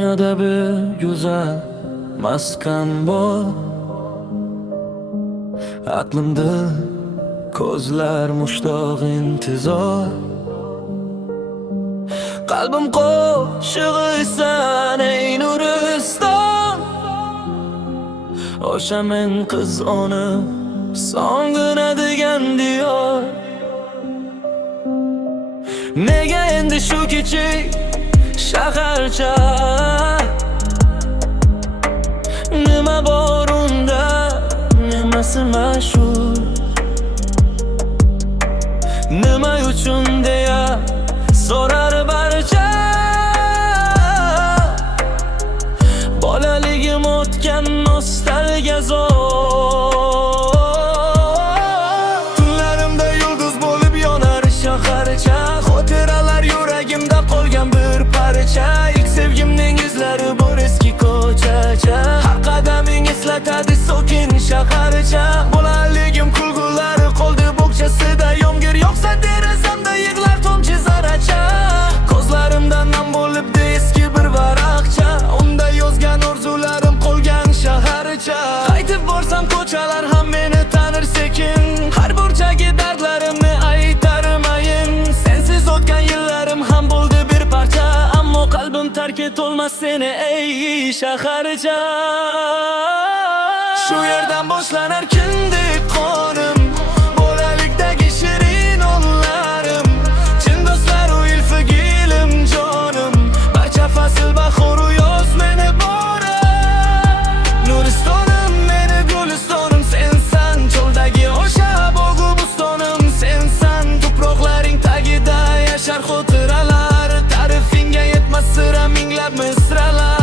Dunyoda bir go'zal maskan bor, aqlimda ko'zlar mushtoq intizor. Qalbim qo'shig'isan ey Nuriston, o'sha men qiz ona sog'inadigan diyor. Nega endi shu kichik shaharcha, nima bor unda, nimasi mashhur, nima uchun deya so'rar barcha. Bolaligim o'tgan nostalgiya zo'r, tunlarimda yulduz bo'lib yonar shaharcha. Xotiralar yuragimda qolgan bir parcha, ilk sevgimning izlari bor eski ko'chacha. Har qadaming eslatadi sokin shaharcha. Bolaligim kulgulari qoldi bog'chasida, yomg'ir yog'sa derazamda yig'lar tomchi zarracha. Ko'zlarimda nam bo'libdi eski bir varaqcha, unda yozgan orzularim qolgan shaharcha. Qaytib borsam ko'chalar ham meni tanir sekin, har burchagi dardlarimni aytarmayin. Sensiz o'tgan yillarim ham bo'ldi bir parcha, ammo qalbim tark etolmas seni ey shaharcha. Shu yerdan boshlanar kindik qonim, bolalikdagi shirin onlarim, chin do'stlar u ilfigilim jonim. Barcha fasl bahor yoz meni bora, Nuristonim meni gulistonim sensan. Cho'ldagi o'sha bog'u bustonim sensan. Tuproqlaring tagida yashar xotiralar, ta'rifinga yetmas sira minglab misralar.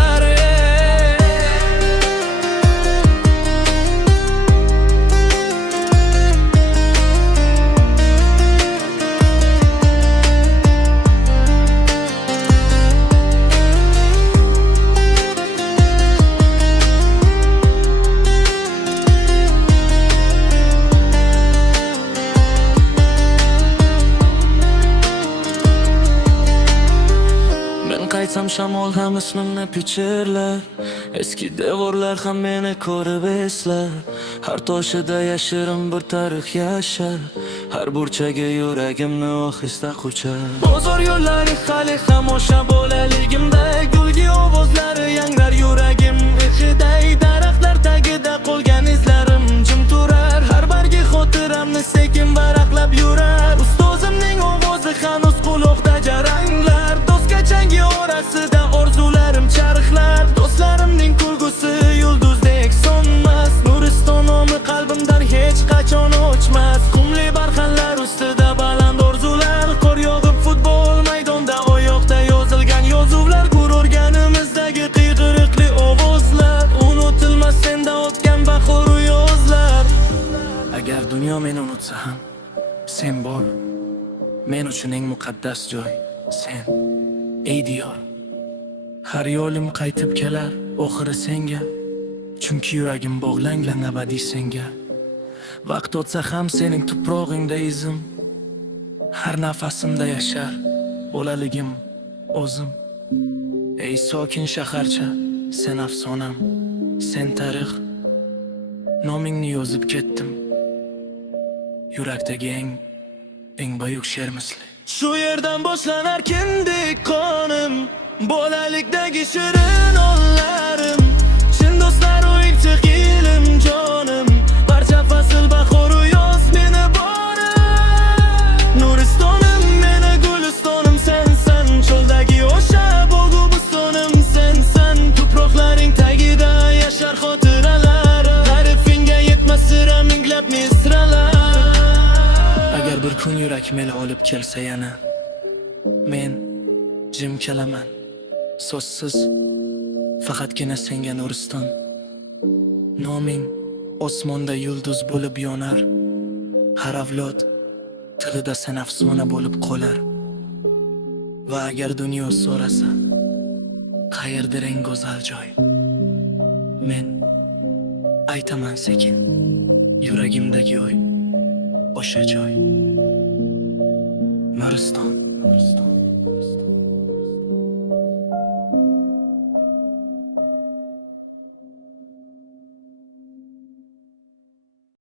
Qaytsam shamol ham ismimni pichirlar, eski devorlar ham meni ko'rib eslar. Har toshida yashirin bir tarix yashar, har burchaga yuragimni ohista quchar. Bozor yo'llari hali ham o'sha bolaligimday, gulgi ovozlari yangrar yuragim ichiday. Daraxtlar tagida qolgan izlarim jim turar, har bargi xotiramni sekin varaqlab yurar. Ustozimning ovozi hanuz quloqda jaranglar, do'stga changi orasida orzularim charxlar. Do'stlarimning kulgusi yulduzdek so'nmas, Nuriston nomi qalbimdan hech qachon o'chmas. Qumli barxanlar ustida baland orzular, qor yog'ib futbol maydonda oyoqda yozilgan yozuvlar. G'ururganimizdagi qiyg'iriqli ovozlar, unutilmas senda o'tgan bahor yozlar. Agar dunyo meni unutsa ham sen bor, men uchun eng muqaddas joy sen ey diyor. Har yo'lim qaytib kelar oxiri senga, chunki yuragim bog'langan abadiy senga. Vaqt o'tsa ham sening tuprog'ingda izim, har nafasimda yashar bolaligim o'zim. Ey sokin shaharcha, sen afsonam, sen tarix, nomingni yozib ketdim yurakdagi eng buyuk she'r misli. Shu yerdan boshlanar kindik qonim, bolalikdagi shirin onlarim, chin do'stlar u ilk ilim jonim. Barcha fasl bahor yoz meni bora, Nuristonim meni gulistonim sensan. Cho'ldagi o'sha bog'u bustonim sensan. Tuproqlaring tagida yashar xotiralar, ta'rifinga yetmas sira minglab misralar. Agar bir kun yurak meni olib kelsa yana, men jim kelaman so'zsiz faqatgina senga Nuriston. Noming osmonda yulduz bo'lib yonar, har avlod tilida sen afsona bo'lib qolar. Va agar dunyo so'rasa qayerdir eng go'zal joy, men aytaman sekin yuragimdagi o'y o'sha joy. Nuriston.